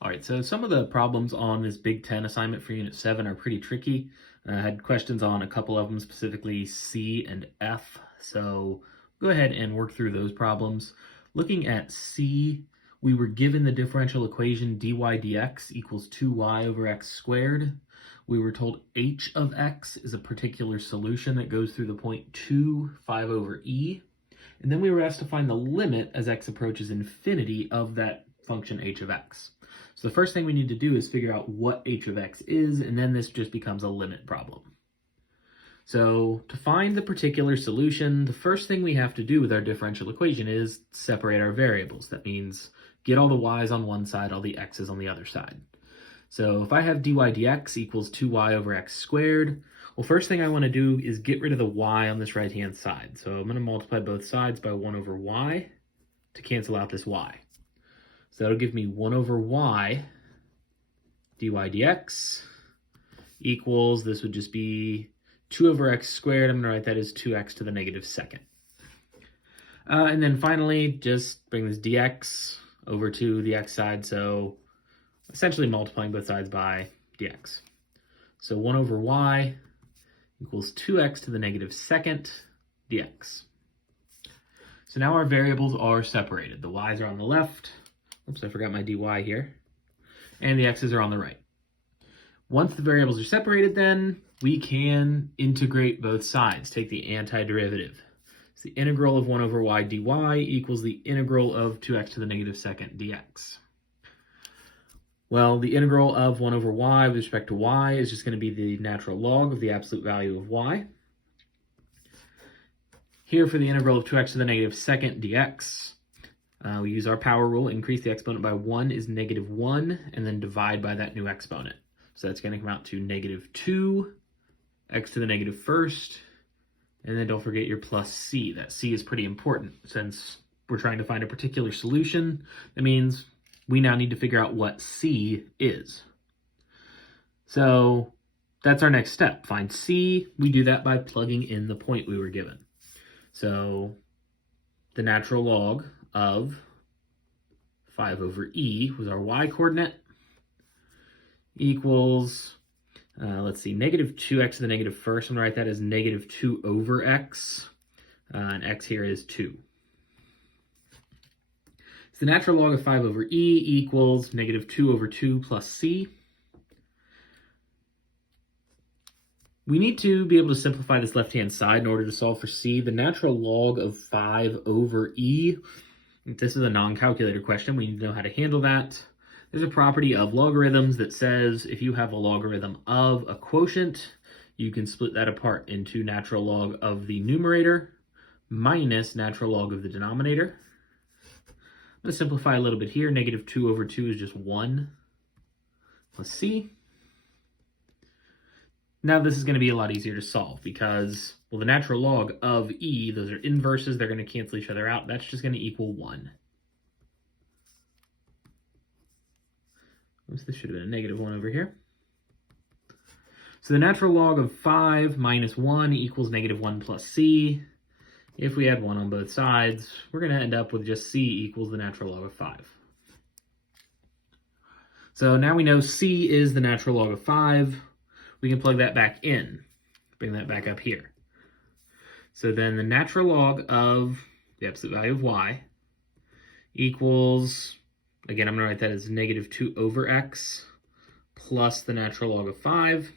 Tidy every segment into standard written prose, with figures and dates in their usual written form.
All right, so some of the problems on this Big Ten assignment for Unit 7 are pretty tricky. I had questions on a couple of them, specifically C and F, so go ahead and work through those problems. Looking at C, we were given the differential equation dy dx equals 2y over x squared. We were told h of x is a particular solution that goes through the point 2, 5 over e. And then we were asked to find the limit as x approaches infinity of that function h of x. So the first thing we need to do is figure out what h of x is, and then this just becomes a limit problem. So to find the particular solution, the first thing we have to do with our differential equation is separate our variables. That means get all the y's on one side, all the x's on the other side. So if I have dy dx equals 2y over x squared, well, first thing I want to do is get rid of the y on this right-hand side. So I'm going to multiply both sides by 1 over y to cancel out this y. So that'll give me 1 over y dy dx equals, this would just be 2 over x squared. I'm going to write that as 2x to the negative second. And then finally, just bring this dx over to the x side, so essentially multiplying both sides by dx. So 1 over y equals 2x to the negative second dx. So now our variables are separated. The y's are on the left. Oops, I forgot my dy here. And the x's are on the right. Once the variables are separated, then we can integrate both sides, take the antiderivative. So the integral of 1 over y dy equals the integral of 2x to the negative second dx. Well, the integral of 1 over y with respect to y is just going to be the natural log of the absolute value of y. Here for the integral of 2x to the negative second dx, we use our power rule, increase the exponent by 1 is negative 1, and then divide by that new exponent. So that's going to come out to negative 2, x to the negative first, and then don't forget your plus c. That c is pretty important since we're trying to find a particular solution. That means we now need to figure out what c is. So that's our next step. Find c. We do that by plugging in the point we were given. So the natural log of 5 over e was our y coordinate equals, let's see, negative 2x to the negative first. I'm going to write that as negative 2 over x, and x here is 2. So the natural log of 5 over e equals negative 2 over 2 plus c. We need to be able to simplify this left-hand side in order to solve for c. The natural log of 5 over e, if this is a non-calculator question, we need to know how to handle that. There's a property of logarithms that says if you have a logarithm of a quotient, you can split that apart into natural log of the numerator minus natural log of the denominator. I'm going to simplify a little bit here. Negative 2 over 2 is just 1 plus c. Now this is going to be a lot easier to solve because, well, the natural log of e, those are inverses, they're going to cancel each other out. That's just going to equal 1. Oops, this should have been a negative 1 over here. So the natural log of 5 minus 1 equals negative 1 plus c. If we add 1 on both sides, we're going to end up with just c equals the natural log of 5. So now we know c is the natural log of 5. We can plug that back in, bring that back up here. So then the natural log of the absolute value of y equals, again, I'm going to write that as negative 2 over x plus the natural log of 5.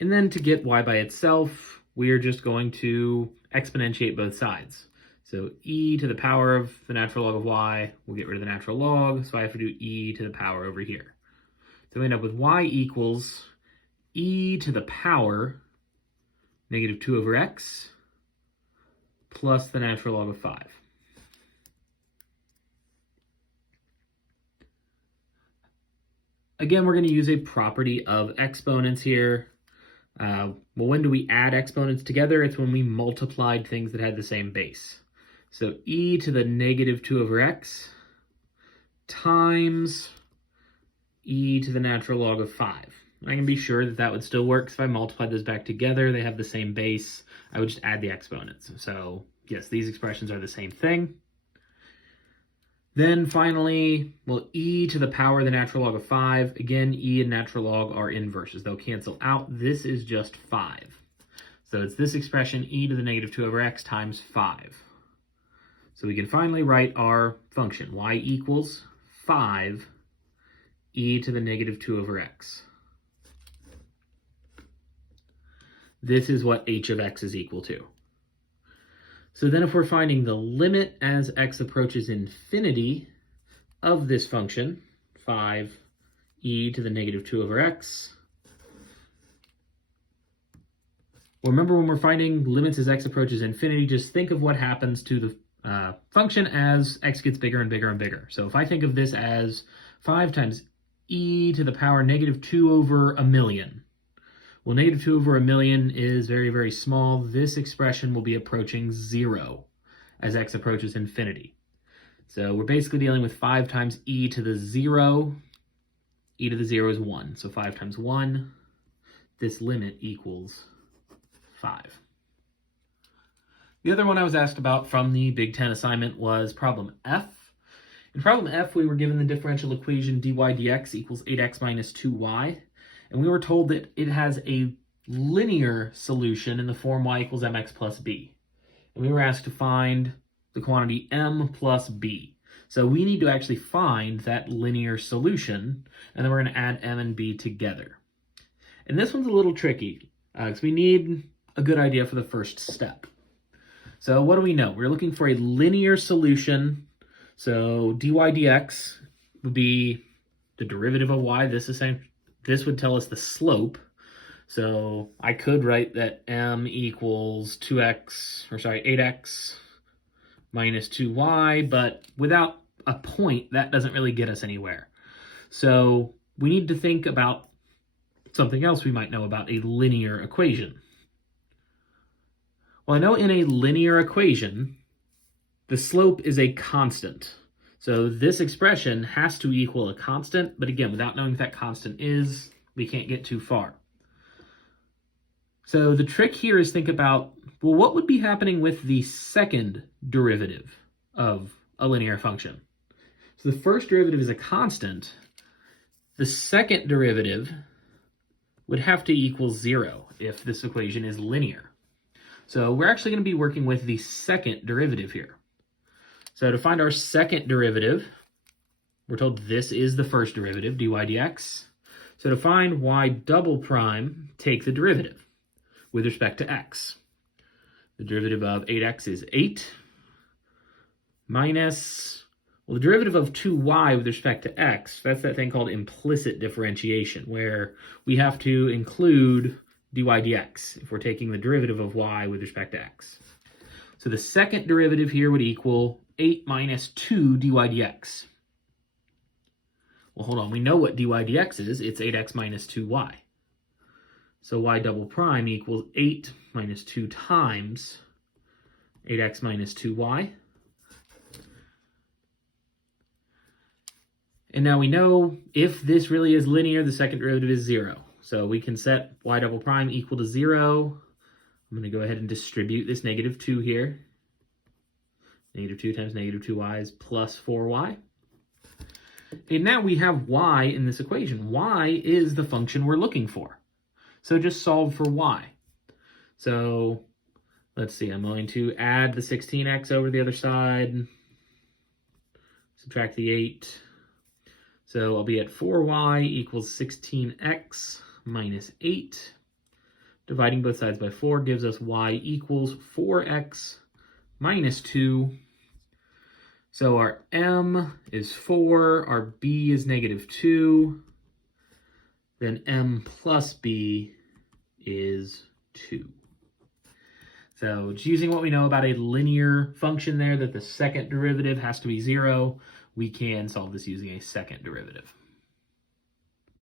And then to get y by itself, we are just going to exponentiate both sides. So e to the power of the natural log of y, we'll get rid of the natural log, so I have to do e to the power over here. So we end up with y equals e to the power negative 2 over x plus the natural log of 5. Again, we're going to use a property of exponents here. Well, when do we add exponents together? It's when we multiplied things that had the same base. So e to the negative 2 over x times e to the natural log of 5. I can be sure that that would still work. If I multiply those back together, they have the same base. I would just add the exponents. So yes, these expressions are the same thing. Then finally, well, e to the power of the natural log of 5. Again, e and natural log are inverses. They'll cancel out. This is just 5. So it's this expression, e to the negative 2 over x times 5. So we can finally write our function, y equals 5 e to the negative 2 over x. This is what h of x is equal to. So then if we're finding the limit as x approaches infinity of this function, 5 e to the negative 2 over x, well, remember when we're finding limits as x approaches infinity, just think of what happens to the function as x gets bigger and bigger and bigger. So if I think of this as 5 times e to the power negative 2 over a million, well, negative 2 over a million is very, very small. This expression will be approaching 0 as x approaches infinity. So we're basically dealing with 5 times e to the 0. E to the 0 is 1. So 5 times 1, this limit equals 5. The other one I was asked about from the Big Ten assignment was problem F. In problem F, we were given the differential equation dy dx equals 8x minus 2y. And we were told that it has a linear solution in the form y equals mx plus b. And we were asked to find the quantity m plus b. So we need to actually find that linear solution, and then we're going to add m and b together. And this one's a little tricky, because we need a good idea for the first step. So what do we know? We're looking for a linear solution. So dy dx would be the derivative of y. This would tell us the slope. So I could write that m equals 8x minus 2y, but without a point, that doesn't really get us anywhere. So we need to think about something else we might know about a linear equation. Well, I know in a linear equation, the slope is a constant. So this expression has to equal a constant, but again, without knowing what that constant is, we can't get too far. So the trick here is think about, well, what would be happening with the second derivative of a linear function? So the first derivative is a constant. The second derivative would have to equal 0 if this equation is linear. So we're actually going to be working with the second derivative here. So to find our second derivative, we're told this is the first derivative, dy dx. So to find y double prime, take the derivative with respect to x. The derivative of 8x is 8 minus, well, the derivative of 2y with respect to x, that's that thing called implicit differentiation, where we have to include dy dx if we're taking the derivative of y with respect to x. So the second derivative here would equal 8 minus 2 dy dx. Well, hold on. We know what dy dx is. It's 8x minus 2y. So y double prime equals 8 minus 2 times 8x minus 2y. And now we know if this really is linear, the second derivative is 0. So we can set y double prime equal to 0. I'm going to go ahead and distribute this negative 2 here. Negative 2 times negative 2y is plus 4y. And now we have y in this equation. Y is the function we're looking for. So just solve for y. So let's see, I'm going to add the 16x over the other side, subtract the 8. So I'll be at 4y equals 16x minus 8. Dividing both sides by 4 gives us y equals 4x minus 2. So our m is 4, our b is negative 2, then m plus b is 2. So just using what we know about a linear function there, that the second derivative has to be 0, we can solve this using a second derivative.